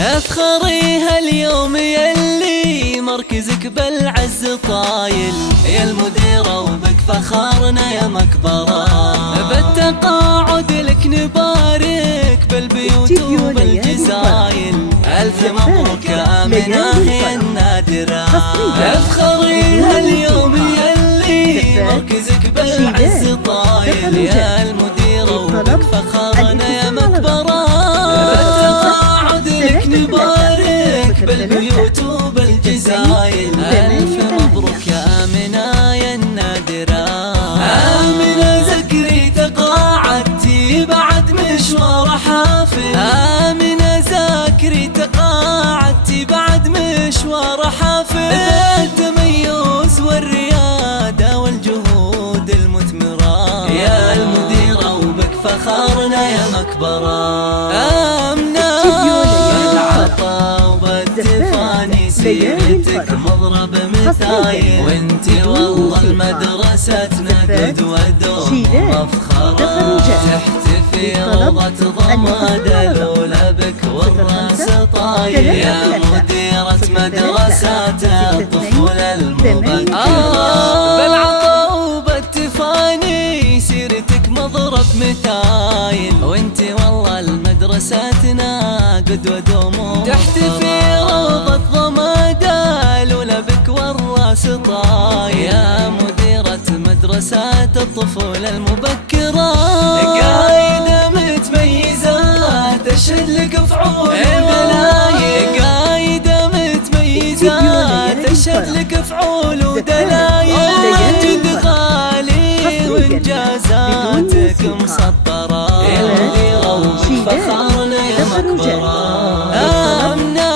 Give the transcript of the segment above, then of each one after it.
افخري هاليوم يلي مركزك بالعز طايل، يا المديرة وبك فخرنا يا مكبرة. بالتقاعد لك نبارك بالبيوت وبالجزايل، ألف مبروك يا آمنة يا النادرة. افخري هاليوم يلي مركزك بالعز طايل، يا المديرة وبك فخرنا يا مكبرة. بالتقاعد لك نبارك بالبيوت وبالجزايل، ألف مبروك يا آمنة يا النادرة. آمنة ذكري تقاعدتي بعد مشوار حافل، آمنة ذكري تقاعدتي بعد مشوار حافل. التميز والريادة والجهود المثمرة، يا المديرة وبك فخرنا يا مكبرة. آمنة بالعطا وبالتفاني سيرتك مضرب مثايل، وانتي والله لمدرستنا قدوة دوم مفخرة. تحتفي روضة ضماد الأولى بك والراس طايل، يا مديرة مدرسات الطفولة المبكرة. بالعطا وبالتفاني سيرتك مضرب مثايل، وانتي والله لمدرستنا قدوة دوم. تحتفي روضة ضماد الأولى بك والراس طايل، يا مديرة مدرسات الطفولة المبكرة. قايدة متميزة تشهد لك فعول ودلايل، قايدة متميزة تشهد لك فعول ودلايل. جد غالي وانجازاتك مسطرة، يا المديرة وبك فخرنا يا مكبرة. آمنة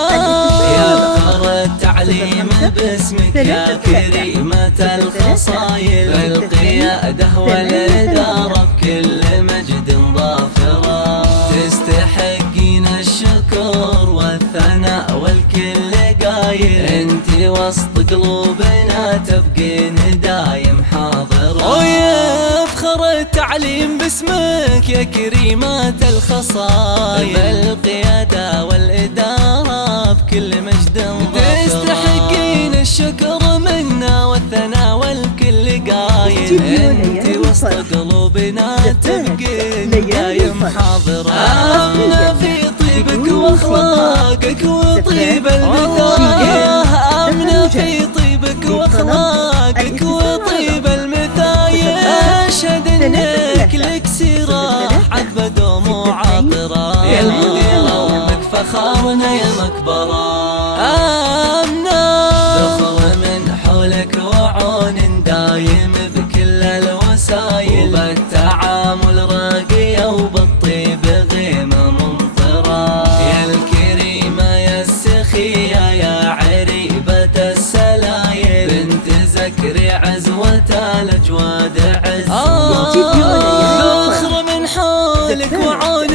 يا فخر التعليم باسمك يا كريمة الخصايل، القيادة والإدارة بكل مجد ظافرة. تستحقين الشكر والثناء والكل قايل، انتي وسط قلوبنا تبقين دايم حاضرة. ويفخر التعليم باسمك يا كريمة الخصايل، القيادة والإدارة بكل مجد ظافرة. تستحقين الشكر منا والثناء والكل قايل، انتي وسط قلوبنا تبقين دايم حاضرة. آمنة في طيبك واخلاقك وطيب المثايل، آمنة في طيبك واخلاقك وطيب المثايل. اشهد انك لك سيرة عذبة دوم وعاطرة، يا المديرة وبك فخرنا يا مكبرة. آمنة ذخر من حولك وعون دايم بكل الوسايل، وبالتعامل راقية وبالطيب غيمة ممطرة. يا الكريمة يا السخية يا عريبة السلايل، بنت زكري عزوة الأجواد عز. ذخر من حولك وعون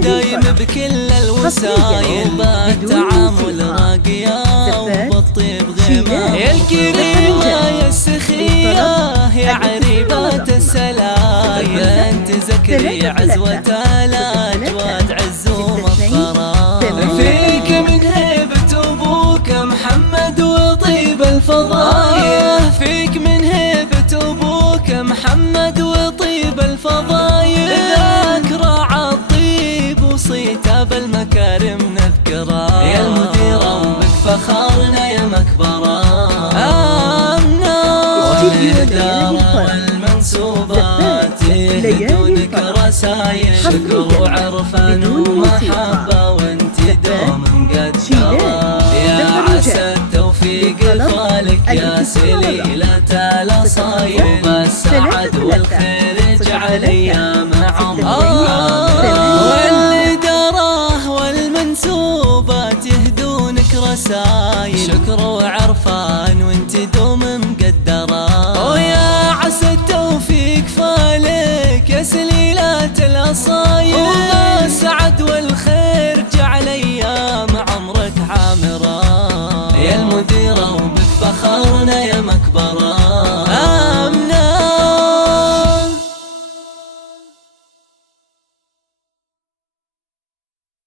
دايم بكل الوسايل، بالتعامل راقية وبالطيب غيمة. يا الكريمة يا السخية يا عريبة السلايل، بنت زكري عزوة الأجواد عز ومفخرة. فيك من هيبة أبوك محمد وطيب الفضايل، فيك من هيبة أبوك محمد وطيب الفضايل. ذاكرة عالطيب وصيته بالمكارم نذكره، يا المديرة وبك فخرنا يا مكبرة. آمنة والإدارة والمنسوبات يهدونك رسايل، شكر وعرفان ومحبة وانتي دوم مقدرة. يا عسى التوفيق لفالك يا سليلة الأصايل، وبالسعد والخير اجعل أيام عمرك. والإدارة والمنسوبات يهدونك رسايل، شكر وعرفان وانتي دوم مقدرة. ويا عسى التوفيق فالك يا سليلة الأصايل، والسعد والخير جعل أيام عمرك عامرة. يا المديرة وبك فخرنا يا مكبرة.